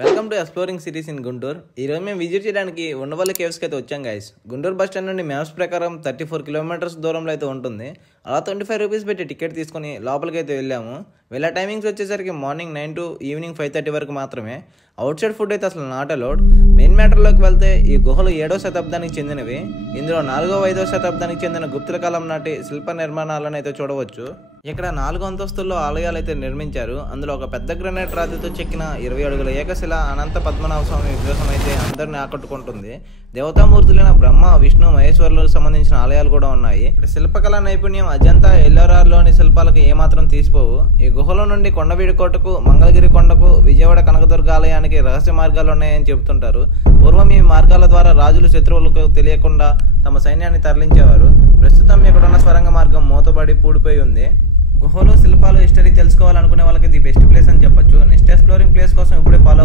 Welcome to exploring cities in Guntur. ఈరోజు మేము visit చేయడానికి ఉండవల్లి కేవ్స్కి అయితే వచ్చాం గైస్. గుంటూరు బస్ స్టాండ్ నుండి మ్యాప్స్ ప్రకారం 34 కిలోమీటర్స్ దూరంలో అయితే ఉంటుంది. అలా 25 రూపీస్ పెట్టి టికెట్ తీసుకొని లోపలికి అయితే వెళ్ళాము. వెళ్ళే టైమింగ్స్ వచ్చేసరికి మార్నింగ్ 9 to ఈవినింగ్ 5:30 వరకు మాత్రమే. అవుట్ సైడ్ ఫుడ్ అయితే అసలు నాట్ అలౌడ్. మెయిన్ మ్యాటర్లోకి వెళ్తే ఈ గుహలు 7వ శతాబ్దానికి చెందినవి. ఇందులో 4వ 5వ శతాబ్దానికి చెందిన గుప్తుల కాలం నాటి శిల్ప నిర్మాణాలను అయితే చూడవచ్చు. ఇక్కడ 4 అంతస్తుల్లో ఆలయాలు అయితే నిర్మించారు. అందులో ఒక పెద్ద గ్రనైట్ రాతితో చెక్కిన 20 అడుగుల ఏకశిల అనంత పద్మనాభ స్వామి విగ్రహం అయితే అందరిని ఆకట్టుకుంటుంది. దేవతామూర్తులైన బ్రహ్మ, విష్ణు, మహేశ్వరులకు సంబంధించిన ఆలయాలు కూడా ఉన్నాయి. ఇక్కడ శిల్పకళా నైపుణ్యం అజంతా, ఎల్లోరాలోని శిల్పాలకు ఏమాత్రం తీసిపోవు. ఈ గుహల నుండి కొండవీడి కోటకు, మంగళగిరి కొండకు, విజయవాడ కనకదుర్గ ఆలయానికి రహస్య మార్గాలు ఉన్నాయని చెబుతుంటారు. పూర్వం ఈ మార్గాల ద్వారా రాజులు శత్రువులకు తెలియకుండా తమ సైన్యాన్ని తరలించేవారు. ప్రస్తుతం ఇక్కడున్న స్వరంగ మార్గం మూతబడి పూడిపోయి ఉంది. గుహలు, శిల్పాలు, హిస్టరీ తెలుసుకోవాలనుకునే వాళ్ళకి ది బెస్ట్ ప్లేస్ అని చెప్పొచ్చు. నెక్స్ట్ ఎక్స్ప్లోరింగ్ ప్లేస్ కోసం ఇప్పుడే ఫాలో